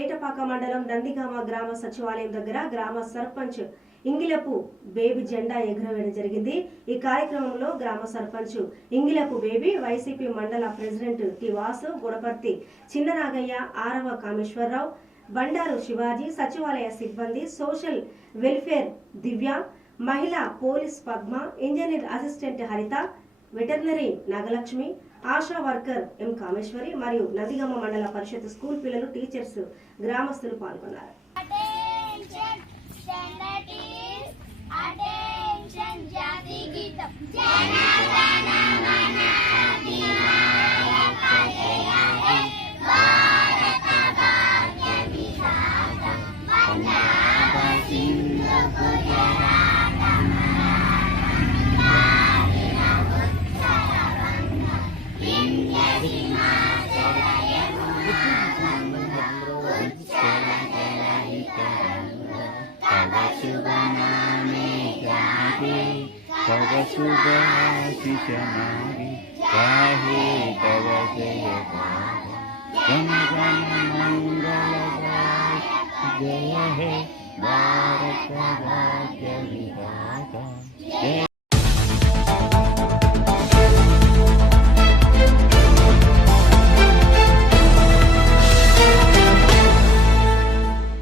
ఏటపాక మండలం నందిగామ గ్రామ సచివాలయం దగ్గర గ్రామ సర్పంచ్ ఇంగిలపు బేబీ జెండా ఎగురవేయడం జరిగింది. ఈ కార్యక్రమంలో గ్రామ సర్పంచ్ ఇంగిలపు బేబీ వైసీపీ మండల ప్రెసిడెంట్ టి వాసు గుడపర్తి చిన్ననాగయ్య ఆరవ కామేశ్వరరావు బండారు శివాజీ సచివాలయ సిబ్బంది సోషల్ వెల్ఫేర్ దివ్య మహిళా police Padma engineer assistant Haritha veterinary Nagalakshmi ASHA worker M Kameswari మరియు నదిగమ్మ మండల పరిషత్ స్కూల్ పిల్లలు టీచర్స్ గ్రామస్తులు పాల్గొన్నారు. Attention, standard शुभनामे गाहे तव शुभाशिषनामे गाहे तव जय जन गण जय हे भारत